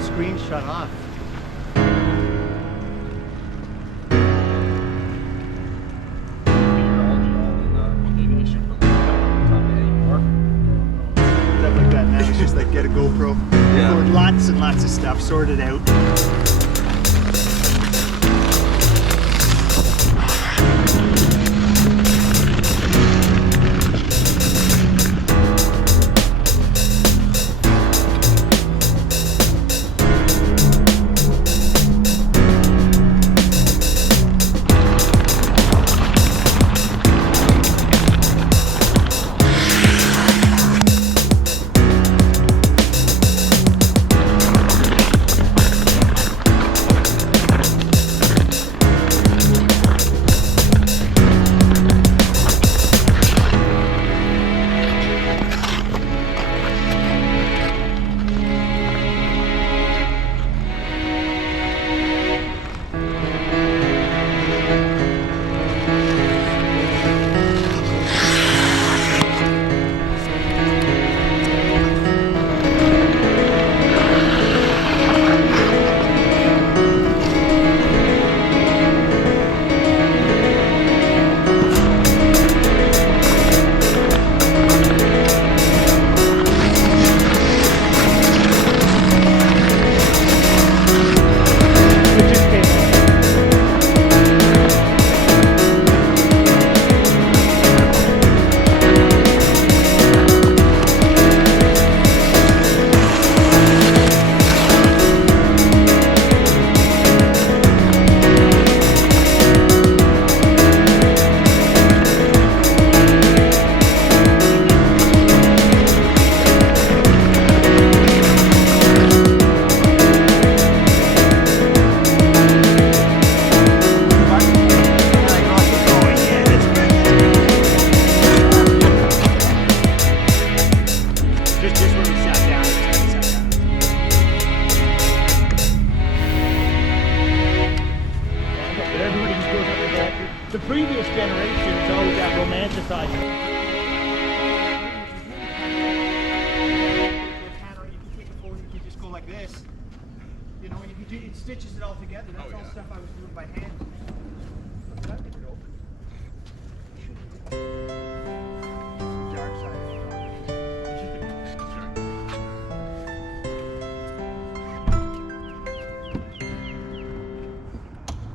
screen shut off. Stuff like that now. It's just like get a GoPro, record lots and lots of stuff, sort it out. The previous generation is always that romanticized. You can just go like this, you know, and you can do, it stitches it all together. That's all stuff I was doing by hand. Did I get it open?